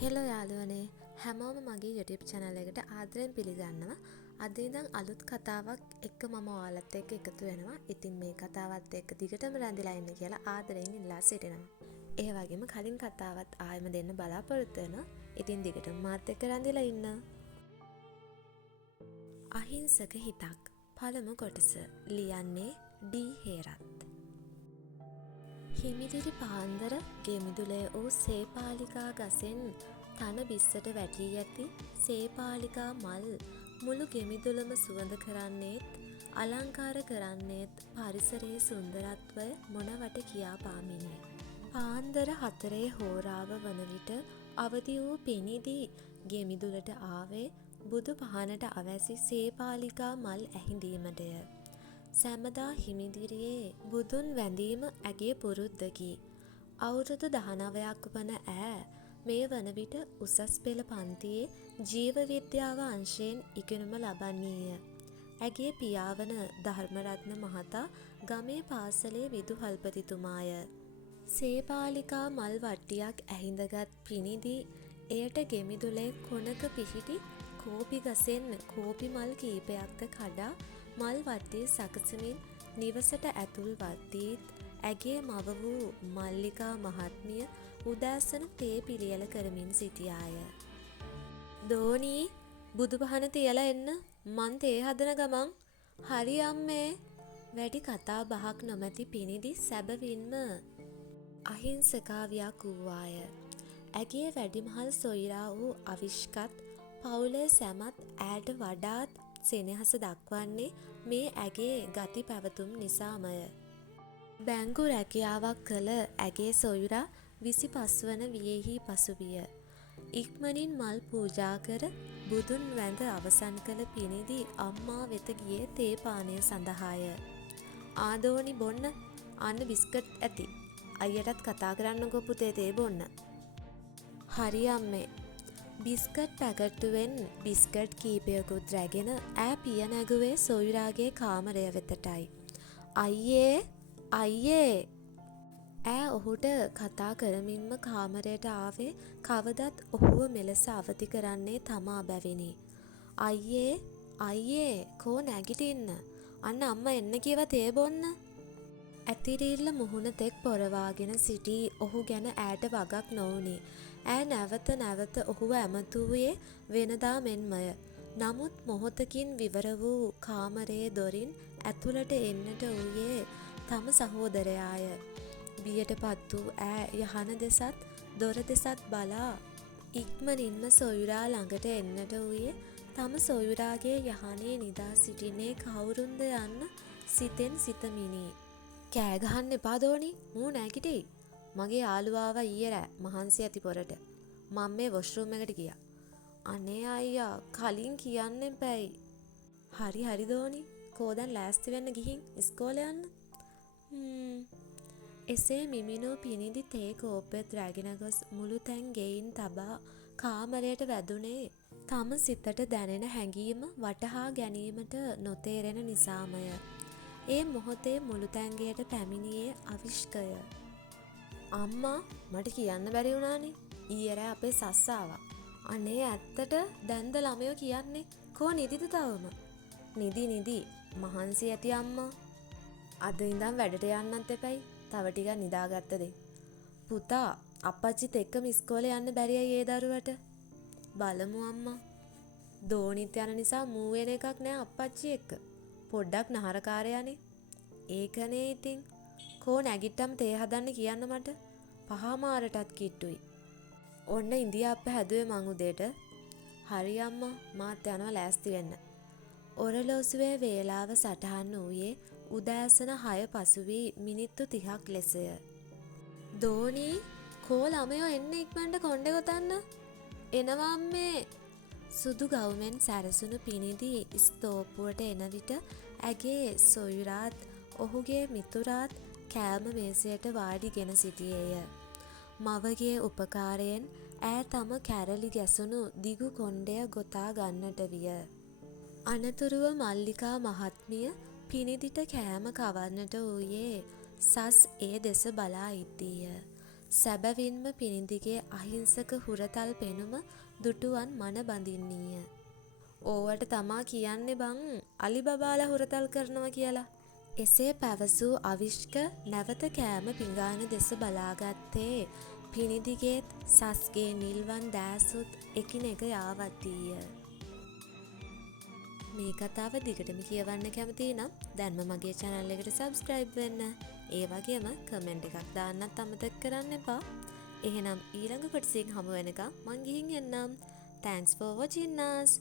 Hello යාළුවනේ හැමෝම මගේ YouTube channel එකට ආදරෙන් පිළිගන්නවා. අද ඉඳන් අලුත් කතාවක් එක්ක මම ඔයාලත් එක්ක එකතු වෙනවා. ඉතින් මේ කතාවත් එක්ක දිගටම රැඳිලා ඉන්න කියලා ආදරෙන් ඉල්ලා සිටිනවා. ඒ වගේම කලින් කතාවත් ආයෙම දෙන්න බලාපොරොත්තු වෙනවා. ඉතින් දිගටම මාත් එක්ක රැඳිලා ඉන්න. අහිංසක හිතක් පළමු කොටස ලියන්නේ ඩී හේරත්. හිමිදිරි පාන්දර ගෙමිදුලේ වූ සේපාලිකා ගසෙන් තන බිස්සට වැටී ඇති සේපාලිකා මල් මුළු ගෙමිදුලම සුවඳ කරන්නේත් අලංකාර කරන්නේත් පරිසරයේ සුන්දරත්වය මොනවට කියා පාමිනේ. පාන්දර 4 හෝරාව වන විට අවදි වූ පිනිදී ගෙමිදුලට ආවේ බුදු පහනට අවැසි සේපාලිකා මල් ඇහිඳීමටය. සැමදා හිමිදිරියේ බුදුන් වැඳීම ඇගේ පුරුද්දකි. අවුරුදු 19ක් වන ඈ මේ වන විට උසස් පෙළ පන්තියේ ජීව විද්‍යාව අංශයෙන් ඉගෙනුම ලබන්නීය. ඇගේ පියාවන ධර්මරත්න මහතා ගමේ පාසලේ විදුහල්පතිතුමාය. සේපාලිකා මල් වට්ටියක් ඇහිඳගත් පිනිදී එයට ගෙමිදුලේ කොනක පිහිටි කෝපි ගසෙන් කෝපි මල් කීපයක්ද කඩා මල් වට්ටිය සකසමින් නිවසට ඇතුල් වද්දීත් ඇගේ මව වූ මල්ලිකා මහත්මිය උදෑසන තේ පිළියෙල කරමින් සිටියාය. දෝනී බුදුපහන තියලා එන්න මං තේ හදන ගමන්. හරි අම්මේ. වැඩි කතා බහක් නොමැති පිනිදි සැබවින්ම අහිංසකාවියක් වූවාය. ඇගේ වැඩිමහල් සොයිරා වූ අවිෂ්කත් පවුලේ සැමත් ඈට වඩාත් සෙනෙහස දක්වන්නේ මේ ඇගේ ගති පැවතුම් නිසාමය. බැංකු රැකියාවක් කළ ඇගේ සොයුරා 25 වන වියෙහි පසුවිය. ඉක්මනින් මල් පූජා කර බුදුන් වැඳ අවසන් කළ පිනිදී අම්මා වෙත ගියේ තේ පානය සඳහාය. ආදෝනි බොන්න අන්න බිස්කට් ඇති. අයියටත් කතා කරන්නකෝ පුතේ තේ බොන්න. හරි අම්මේ. බිස්කට් පැකට්ටුවෙන් බිස්කට් කීපයකුත් රැගෙන ඈ පිය නැගුවේ සොයුරාගේ කාමරය වෙතටයි. අයියේ අයියේ ඈ ඔහුට කතා කරමින්ම කාමරයට ආවේ කවදත් ඔහුව මෙලෙස අවදි කරන්නේ තමා බැවිනි. අයියේ අයියේ කෝ නැගිටින්න. අන්න අම්මා එන්න කිව්ව තේ බොන්න. ඇතිරිල්ල මුහුණ තෙක් පොරවාගෙන සිටි ඔහු ගැන ඈට වගක් නොවුනි. ඈ නැවත නැවත ඔහුව ඇමතුවේ වෙනදා මෙන්මය. නමුත් මොහොතකින් විවර වූ කාමරයේ දොරින් ඇතුළට එන්නට වූයේ තම සහෝදරයාය. බියට පත් වූ ඈ යහන දෙසත් දොර දෙසත් බලා ඉක්මනින්ම සොයුරා ළඟට එන්නට වූයේ තම සොයුරාගේ යහනේ නිදා සිටින්නේ කවුරුන්ද යන්න සිතෙන් සිතමිනි. කෑ ගහන්න එපා දෝනි මූ නැගිටෙයි. මගේ යාළුවාව ඊයේ රෑ මහන්සි ඇති පොරට. මම මේ වොෂ්රූම් එකට ගියා. අනේ අයියා කලින් කියන්න එපැයි. හරි හරි දෝනි. කෝ දැන් ලෑස්ති වෙන්න ගිහින් ඉස්කෝලේ යන්න. එසේ මිමිනෝ පිනිදි තේ කෝප්පෙත් රැගෙන ගොස් මුළු තැන් ගෙයින් තබා කාමරයට වැදුනේ තම සිතට දැනෙන හැඟීම වටහා ගැනීමට නොතේරෙන නිසාමය. ඒ මොහොතේ මුළු තැන්ගයට පැමිණියේ අවිෂ්කය. අම්මා මට කියන්න බැරි වුණානේ. ඊයේ රෑ අපේ සස්ස ආවා. අනේ ඇත්තට දැන්ද ළමයෝ කියන්නේ කෝ නිදිද තවම? නිදි මහන්සි ඇති අම්මා. අද ඉඳන් වැඩට යන්නත් එපයි. තව ටිකක් නිදාගත්ත දෙ. පුතා අප්පච්චිත් එක්කම ඉස්කෝලේ යන්න බැරියයි ඒ දරුවට. බලමු අම්මා. දෝනිත් යන නිසා මූ වෙන එකක් නෑ අප්පච්චි එක්ක. පොඩ්ඩක් නහරකාරයානේ. ඒකනේ ඉතින්. කෝ නැගිට්ටම තේ හදන්න කියන්න මට. පහමාරටත් කිට්ටුයි. ඔන්න ඉන්දියාප්ප හැදුවේ මං උදේට. හරි අම්මා මාත් යනවා ලෑස්ති වෙන්න. ඔරලෝසුවේ වේලාව සටහන් වූයේ උදෑසන 6 පසුවී මිනිත්තු 30ක් ලෙසය. දෝනි කෝ ළමයෝ එන්න ඉක්මනට කොණ්ඩේ ගොතන්න. එනවා අම්මේ. සුදු ගවුමෙන් සැරසුණු පිනිදී ස්තෝපුවට එන විට ඇගේ සොයුරාත් ඔහුගේ මිතුරාත් කෑම මේසයට වාඩිගෙන සිටියේය. මවගේ උපකාරයෙන් ඈ තම කැරලි ගැසුණු දිගු කොණ්ඩය ගොතා ගන්නට විය. අනතුරුව මල්ලිකා මහත්මිය පිනිදිට කෑම කවන්නට වූයේ සස් ඒ දෙස බලා ඉද්දීය. සැබවින්ම පිනිදිගේ අහිංසක හුරතල් පෙනුම දුටුවන් මන බඳින්නීය. ඕවට තමා කියන්නේ බං අලිබබාලා හුරතල් කරනවා කියලා. එසේ පැවසූ අවිෂ්ක නැවත කෑම පිඟාන දෙස බලාගත්තේ පිනිදිගේත් සස්ගේ නිල්වන් දෑසුත් එකිනෙක යාවත්දීය. මේ කතාව දිගටම කියවන්න කැමති නම් දැන්ම මගේ channel එකට subscribe වෙන්න. ඒ වගේම කමෙන්ට් එකක් දාන්නත් අමතක කරන්න එපා. එහෙනම් ඊළඟ කොටසින් හමු වෙනකම් මං ගිහින් එන්නම්. Thanks for watching us.